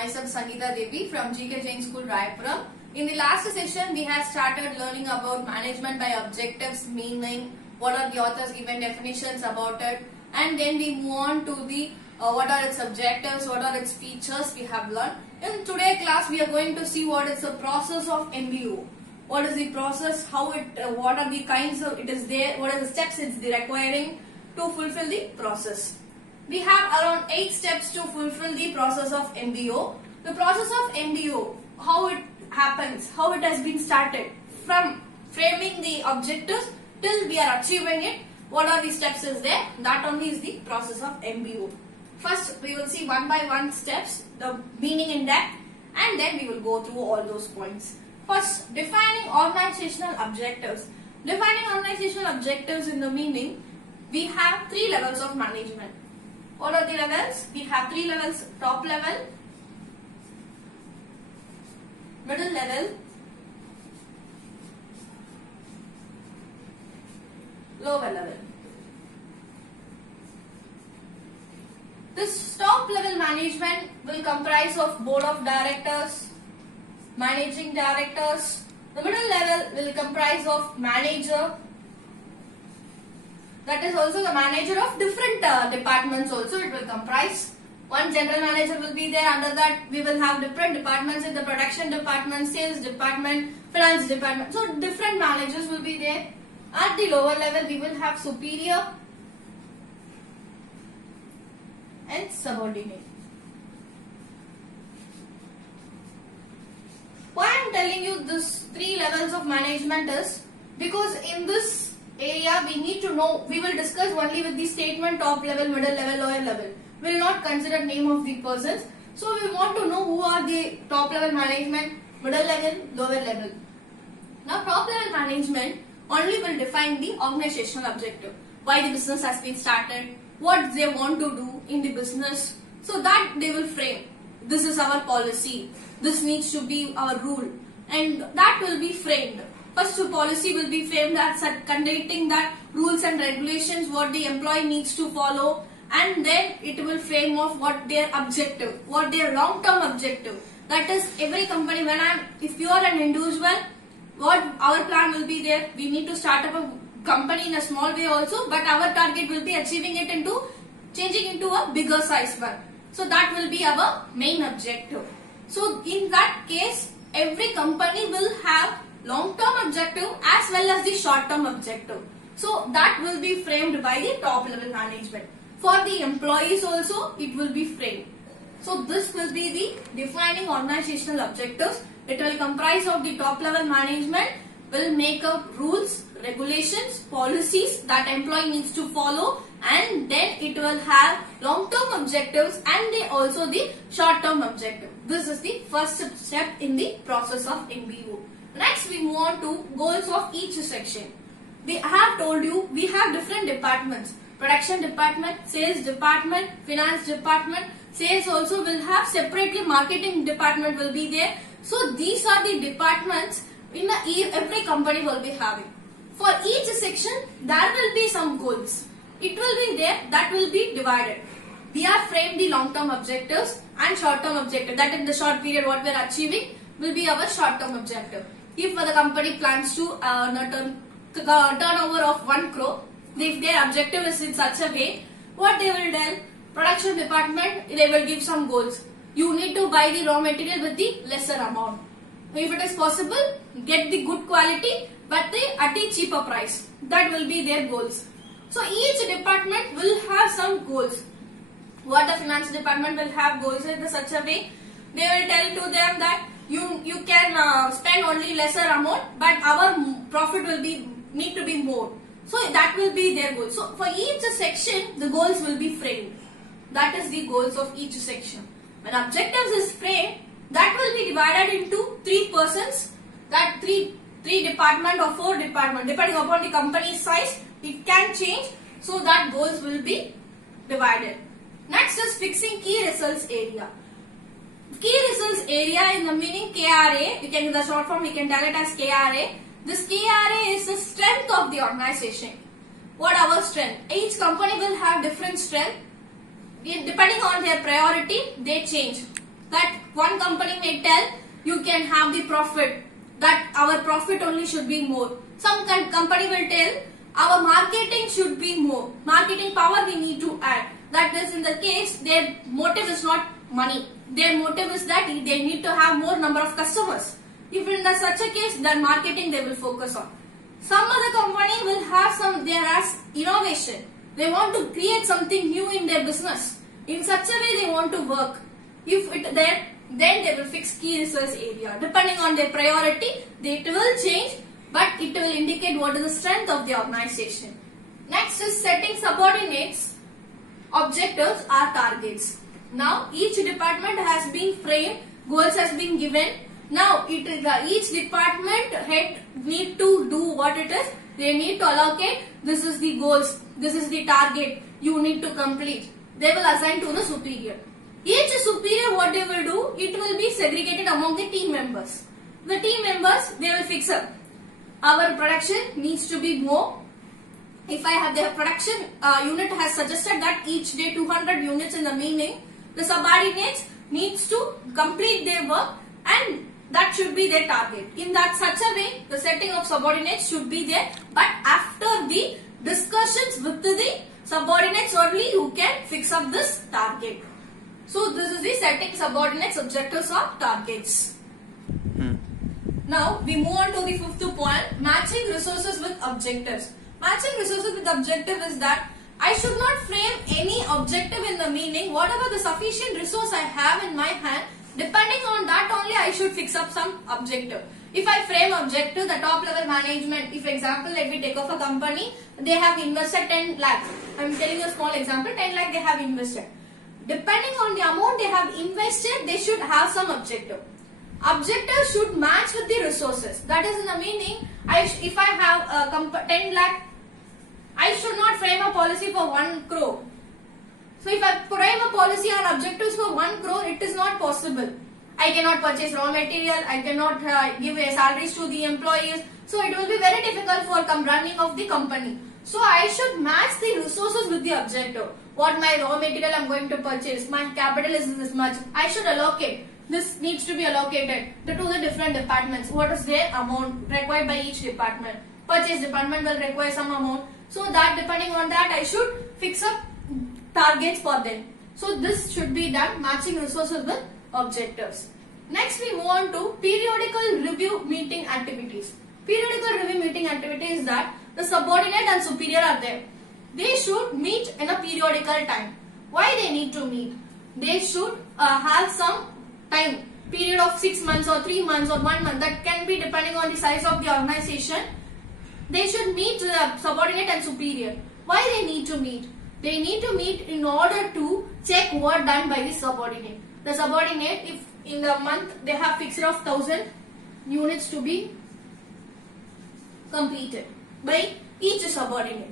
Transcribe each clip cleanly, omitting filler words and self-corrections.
myself Sangeeta Devi from GK Jain School, Rayapuram. In the last session, we have started learning about management by objectives, meaning, what are the author's given definitions about it, and then we move on to the what are its objectives, what are its features we have learned. In today's class, we are going to see what is the process of MBO. What is the process, how it, what are the kinds of it is there, what are the steps it's requiring to fulfill the process. We have around 8 steps to fulfill the process of MBO. The process of MBO, how it happens, how it has been started, from framing the objectives till we are achieving it, what are the steps is there, that only is the process of MBO. First, we will see one by one steps, the meaning in depth, and then we will go through all those points. First, defining organizational objectives. Defining organizational objectives in the meaning, we have 3 levels of management. What are the levels? We have 3 levels: top level, middle level, lower level. This top level management will comprise of board of directors, managing directors. The middle level will comprise of manager. That is also the manager of different departments also it will comprise. One general manager will be there. Under that we will have different departments in the production department, sales department, finance department. So different managers will be there. At the lower level we will have superior and subordinate. Why I am telling you this 3 levels of management is because in this area we need to know, we will discuss only with the statement top level, middle level, lower level. We will not consider name of the persons. So we want to know who are the top level management, middle level, lower level. Now top level management only will define the organizational objective. Why the business has been started, what they want to do in the business. So that they will frame. This is our policy. This needs to be our rule. And that will be framed. First, the policy will be framed as conducting that rules and regulations what the employee needs to follow, and then it will frame of what their objective, what their long-term objective. That is, every company, if you are an individual, what our plan will be there. We need to start up a company in a small way also, but our target will be achieving it into, changing into a bigger size one. So that will be our main objective. So in that case, every company will have long-term objective as well as the short-term objective. So that will be framed by the top-level management. For the employees also, it will be framed. So this will be the defining organizational objectives. It will comprise of the top-level management, will make up rules, regulations, policies that employee needs to follow, and then it will have long-term objectives and also the short-term objective. This is the first step in the process of MBO. Next, we move on to goals of each section. I have told you we have different departments: production department, sales department, finance department. Sales also will have separately, marketing department will be there. So these are the departments in every company will be having. For each section, there will be some goals. It will be there, that will be divided. We have framed the long-term objectives and short-term objective. That in the short period what we are achieving will be our short-term objective. If the company plans to turnover of 1 crore, if their objective is in such a way, what they will tell, production department, they will give some goals. You need to buy the raw material with the lesser amount. If it is possible, get the good quality but at a cheaper price. That will be their goals. So each department will have some goals. What the finance department will have goals in such a way, they will tell to them that you can spend only lesser amount, but our profit will be need to be more. So that will be their goal. So for each section, the goals will be framed. That is the goals of each section. When objectives is framed, that will be divided into 3 persons. That 3 department or 4 department, depending upon the company's size, it can change. So that goals will be divided. Next is fixing key results area. Key results area in the meaning KRA, we can in the short form we can tell it as KRA. This KRA is the strength of the organization. What our strength? Each company will have different strength. Depending on their priority, they change. That one company may tell you can have the profit, that our profit only should be more. Some company will tell our marketing should be more. Marketing power we need to add. That is in the case their motive is not money. Their motive is that they need to have more number of customers. If in such a case, then marketing they will focus on. Some other company will have there as innovation. They want to create something new in their business. In such a way they want to work. If it then they will fix key resource area. Depending on their priority, it will change, but it will indicate what is the strength of the organization. Next is setting subordinates, objectives or targets. Now each department has been framed, goals has been given. Now each department head need to do what it is. They need to allocate, this is the goals, this is the target you need to complete. They will assign to the superior. Each superior, what they will do, it will be segregated among the team members. The team members, they will fix up. Our production needs to be more. If I have the production unit has suggested that each day 200 units in the meaning, the subordinates needs to complete their work and that should be their target. In that such a way, the setting of subordinates should be there. But after the discussions with the subordinates only, you can fix up this target. So this is the setting subordinates, objectives or targets. Now we move on to the fifth point, matching resources with objectives. Matching resources with objective is that I should not frame any objective in the meaning whatever the sufficient resource I have in my hand, depending on that only I should fix up some objective. If I frame objective, the top level management, if example let me take off a company, they have invested 10 lakh. I am telling you a small example, 10 lakh they have invested. Depending on the amount they have invested, they should have some objective. Objective should match with the resources. That is in the meaning, if I have 10 lakh, I should not frame a policy for 1 crore. So if I frame a policy or objectives for 1 crore, it is not possible. I cannot purchase raw material, I cannot give salaries to the employees. So it will be very difficult for running of the company. So I should match the resources with the objective. What my raw material I am going to purchase, my capital is this much. I should allocate. This needs to be allocated to the different departments. What is their amount required by each department? Purchase department will require some amount. So that depending on that I should fix up targets for them. So this should be done, matching resources with objectives. Next we move on to periodical review meeting activities. Periodical review meeting activity is that the subordinate and superior are there. They should meet in a periodical time. Why they need to meet? They should have some time period of 6 months or 3 months or 1 month, that can be depending on the size of the organization. They should meet the subordinate and superior. Why they need to meet? They need to meet in order to check what done by the subordinate. The subordinate, if in the month they have fixed of 1000 units to be completed by each subordinate.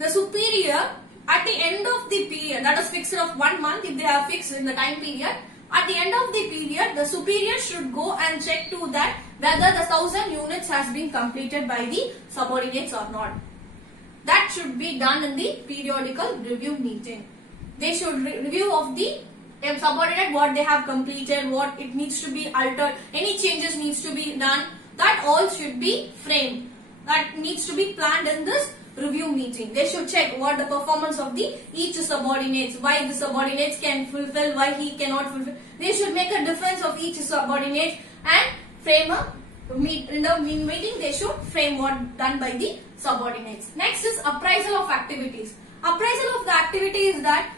The superior at the end of the period, that is fixed of 1 month, if they have fixed in the time period, at the end of the period, the superior should go and check to that whether the 1000 units has been completed by the subordinates or not. That should be done in the periodical review meeting. They should review of the subordinate, what they have completed, what it needs to be altered, any changes needs to be done. That all should be framed. That needs to be planned in this review meeting. They should check what the performance of the each subordinates, why the subordinates can fulfill, why he cannot fulfill. They should make a difference of each subordinate and frame in the meeting they should frame what done by the subordinates. Next is appraisal of activities. Appraisal of the activity is that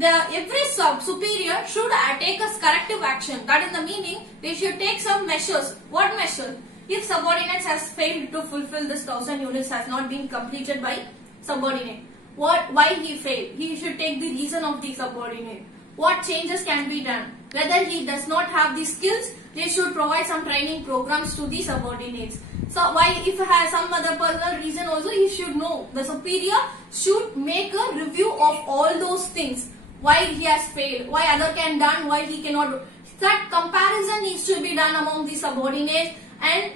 every superior should take a corrective action. That is the meaning, they should take some measures. What measures? If subordinates has failed to fulfill this 1000 units has not been completed by subordinate, why he failed? He should take the reason of the subordinate. What changes can be done? Whether he does not have the skills, they should provide some training programs to the subordinates. So why, if he has some other personal reason also, he should know. The superior should make a review of all those things. Why he has failed, why other can done, why he cannot do. That comparison needs to be done among the subordinates, and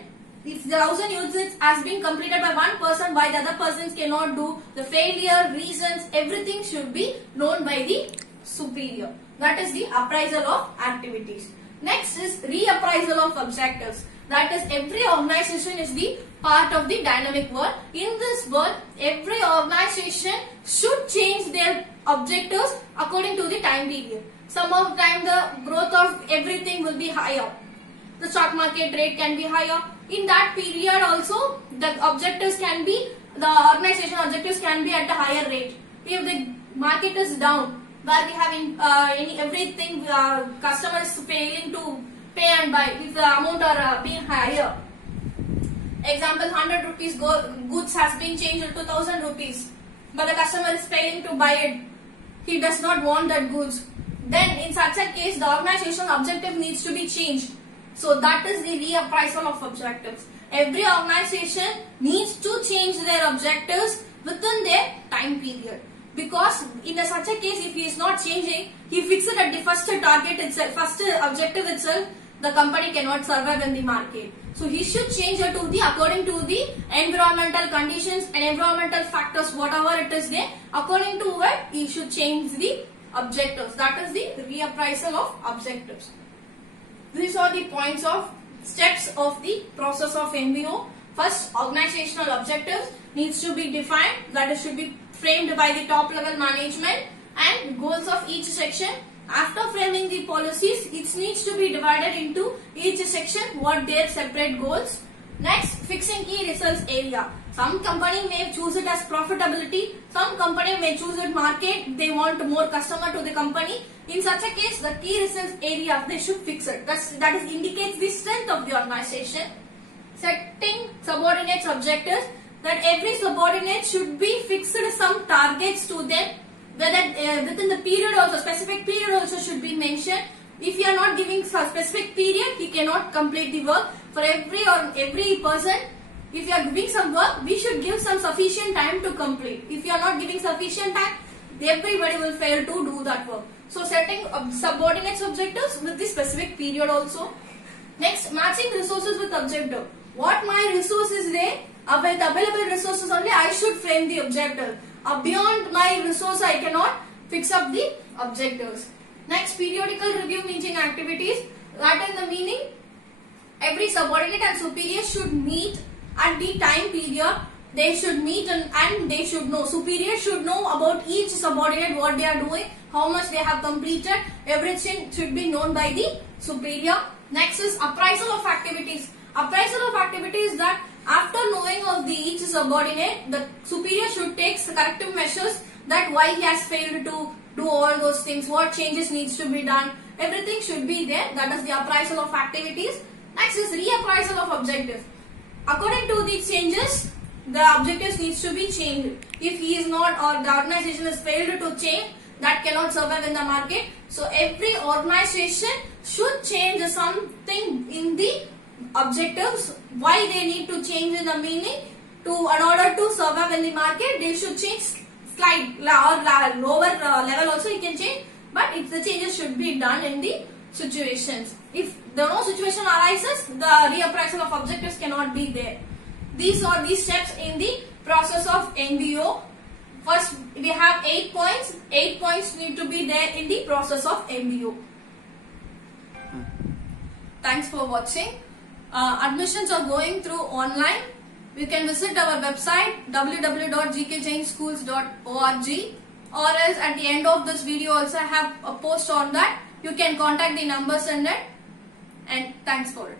if the 1000 units has been completed by one person, why the other persons cannot do, the failure, reasons, everything should be known by the superior. That is the appraisal of activities. Next is reappraisal of objectives. That is, every organization is the part of the dynamic world. In this world, every organization should change their objectives according to the time period. Some of the time the growth of everything will be higher. The stock market rate can be higher. In that period also, the objectives can be, the organization objectives can be at a higher rate. If the market is down, where we have everything, customers failing to pay and buy, if the amount are being higher. Example, 100 rupees goods has been changed to 1000 rupees, but the customer is failing to buy it. He does not want that goods. Then in such a case, the organization objective needs to be changed. So that is the reappraisal of objectives. Every organization needs to change their objectives within their time period. Because in such a case, if he is not changing, he fixes at the first target itself, first objective itself, the company cannot survive in the market. So he should change it to the according to the environmental conditions and environmental factors, whatever it is there. According to what he should change the objectives. That is the reappraisal of objectives. These are the points of steps of the process of MBO. First, organizational objectives needs to be defined. That is, should be framed by the top level management, and goals of each section. After framing the policies, it needs to be divided into each section what their separate goals. Next, fixing key results area. Some company may choose it as profitability. Some company may choose it market. They want more customer to the company. In such a case, the key results area, they should fix it. That indicates the strength of the organization. Setting subordinates objectives. That every subordinate should be fixed some targets to them. Whether within the period also, specific period also should be mentioned. If you are not giving a specific period, he cannot complete the work. For every person, if you are giving some work, we should give some sufficient time to complete. If you are not giving sufficient time, everybody will fail to do that work. So setting subordinates objectives with the specific period also. Next, matching resources with objective. What my resource is there, with available resources only I should frame the objective. Beyond my resource I cannot fix up the objectives. Next, periodical review meeting activities. That is the meaning, every subordinate and superior should meet at the time period. They should meet and they should know. Superior should know about each subordinate, what they are doing, how much they have completed. Everything should be known by the superior. Next is appraisal of activities. Appraisal of activities, that after knowing of each subordinate, the superior should take corrective measures, that why he has failed to do all those things, what changes needs to be done. Everything should be there. That is the appraisal of activities. Next is reappraisal of objectives. According to these changes, the objectives needs to be changed. If he is not, or the organization has failed to change, that cannot survive in the market. So every organization should change something in the objectives. Why they need to change in the meaning, in order to survive in the market, they should change slight or lower level also you can change, but the changes should be done in the situations. If no situation arises, the reappraisal of objectives cannot be there. These are the steps in the process of MBO. First, we have 8 points. 8 points need to be there in the process of MBO. Thanks for watching. Admissions are going through online. You can visit our website www.gkjainschools.org, or else at the end of this video also I have a post on that. You can contact the numbers in it, and thanks for it.